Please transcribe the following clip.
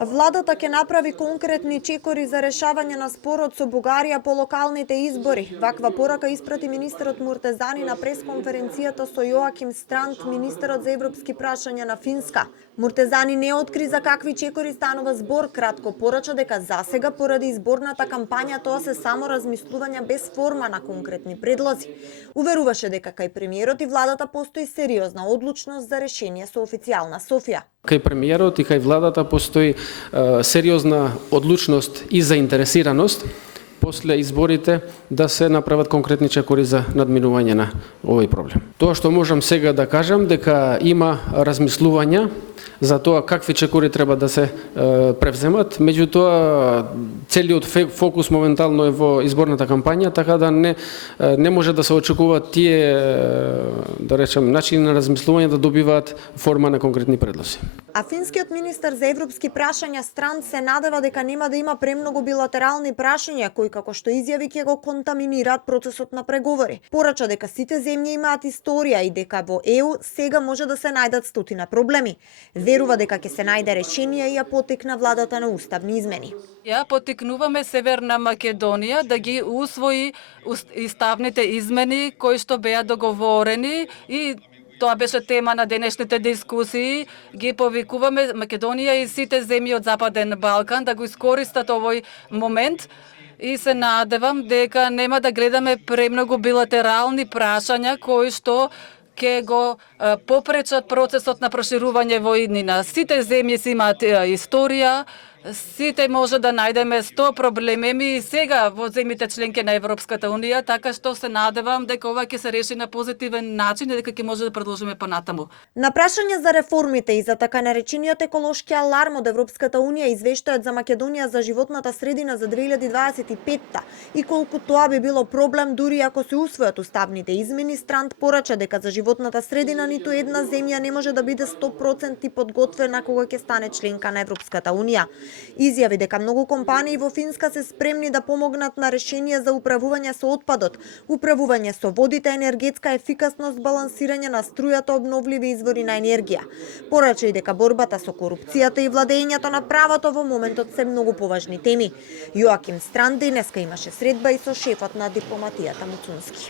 Владата ќе направи конкретни чекори за решавање на спорот со Бугарија по локалните избори. Ваква порака испрати министерот Муртезани на пресконференцијата со Јоаким Странд, министерот за европски прашања на Финска. Муртезани не откри за какви чекори станува збор, кратко порача дека засега поради изборната кампања тоа се само размислувања без форма на конкретни предлози. Уверуваше дека кај премиерот и владата постои сериозна одлучност за решение со официјална Софија. Кај премиерот и кај владата постои сериозна одлучност и заинтересираност после изборите да се направат конкретни чекори за надминување на овој проблем. Тоа што можам сега да кажам дека има размислувања за тоа какви чекори треба да се превземат, меѓутоа целиот фокус моментално е во изборната кампања, така да не може да се очекуваат тие, да речем, начини на размислување да добиваат форма на конкретни предлози. А финскиот министер за европски прашања Странд се надева дека нема да има премногу билатерални прашања кои како што изјави ќе го контаминираат процесот на преговори. Порача дека сите земји имаат историја и дека во ЕУ сега може да се најдат стотина проблеми. Верува дека ќе се најде решение и ја потекна владата на уставни измени. Ја потекнуваме Северна Македонија да ги усвои уставните измени кои што беа договорени и тоа беше тема на денешните дискусии. Ги повикуваме Македонија и сите земји од Западен Балкан да го искористат овој момент и се надевам дека нема да гледаме премногу билатерални прашања кои што ќе го попречат процесот на проширување во иднина. Сите земји си имаат историја, сите може да најдеме 100 проблеми и сега во земјите членки на Европската Унија, така што се надевам дека ова ќе се реши на позитивен начин и дека ќе може да продолжиме понатаму. На прашање за реформите и за така наречениот еколошки аларм од Европската Унија извештајот за Македонија за животната средина за 2025-та и колку тоа би било проблем дури ако се усвојат уставните измени, Странд порача дека за животната средина ниту една земја не може да биде 100% подготвена кога ќе стане членка на Европската Унија. Изјави дека многу компании во Финска се спремни да помогнат на решение за управување со отпадот, управување со водите, енергетска ефикасност, балансирање на струјата, обновливи извори на енергија. Порача и дека борбата со корупцијата и владењето на правото во моментот се многу поважни теми. Јоаким Странд денеска имаше средба и со шефот на дипломатијата Муцунски.